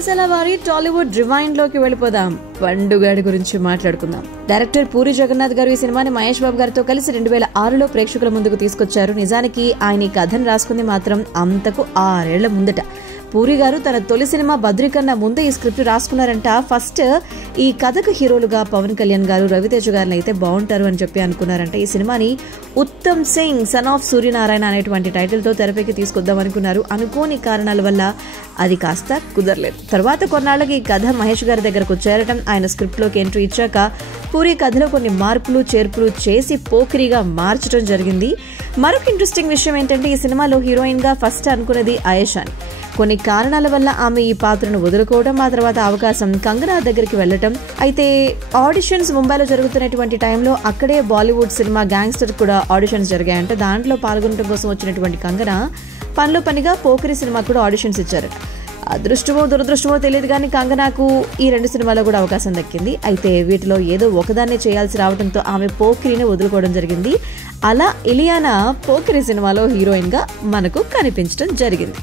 మసాలా వారి టాలీవుడ్ రివైండ్ లోకి వెళ్ళిపోదాం. పండుగాడి గురించి మాట్లాడుకుందాం. డైరెక్టర్ పూరి జగన్నాథ్ గారు ఈ సినిమాని మహేష్ బాబు గారితో కలిసి 2006లో ప్రేక్షకుల ముందుకు తీసుకొచ్చారు. నిజానికి ఆయన ఈ కథను రాసుకుంది మాత్రం అంతకు 6 ఏళ్ల ముందట. పూరి గారు తన తొలి సినిమా బద్రి కన్నా ముందే ఈ స్క్రిప్ట్ రాసుకున్నారంట. ఫస్ట్ ఈ కథకు హీరోలుగా పవన్ కళ్యాణ్ గారు, రవితేజ గారిని అయితే బాగుంటారు అని చెప్పి అనుకున్నారంట. ఈ సినిమాని ఉత్తమ్ సింగ్ సన్ ఆఫ్ సూర్యనారాయణ అనేటువంటి టైటిల్ తో తెరపైకి తీసుకొద్దాం అనుకున్నారు. అనుకోని కారణాల వల్ల అది కాస్త కుదరలేదు. తర్వాత కొన్నాళ్ళకి ఈ కథ మహేష్ గారి దగ్గరకు చేరటం, ఆయన స్క్రిప్ట్ లోకి ఎంట్రీ ఇచ్చాక పూరి కథలో కొన్ని మార్పులు చేర్పులు చేసి పోకిరిగా మార్చడం జరిగింది. మరొక ఇంట్రెస్టింగ్ విషయం ఏంటంటే ఈ సినిమాలో హీరోయిన్ గా ఫస్ట్ అనుకున్నది ఆయేషాని. కొన్ని కారణాల వల్ల ఆమె ఈ పాత్రను వదులుకోవడం, ఆ తర్వాత అవకాశం కంగనా దగ్గరికి వెళ్లటం. అయితే ఆడిషన్స్ ముంబైలో జరుగుతున్నటువంటి టైంలో అక్కడే బాలీవుడ్ సినిమా గ్యాంగ్స్టర్ కూడా ఆడిషన్స్ జరిగాయంటే దాంట్లో పాల్గొనడం కోసం వచ్చినటువంటి కంగనా పనిలో పనిగా పోకిరి సినిమా కూడా ఆడిషన్స్ ఇచ్చారట. అదృష్టమో దురదృష్టమో తెలియదు కానీ కంగనాకు ఈ 2 సినిమాలో కూడా అవకాశం దక్కింది. అయితే వీటిలో ఏదో ఒకదాన్నే చేయాల్సి రావడంతో ఆమె పోకిరిని వదులుకోవడం జరిగింది. అలా ఇలియానా పోకిరి సినిమాలో హీరోయిన్ గా మనకు కనిపించడం జరిగింది.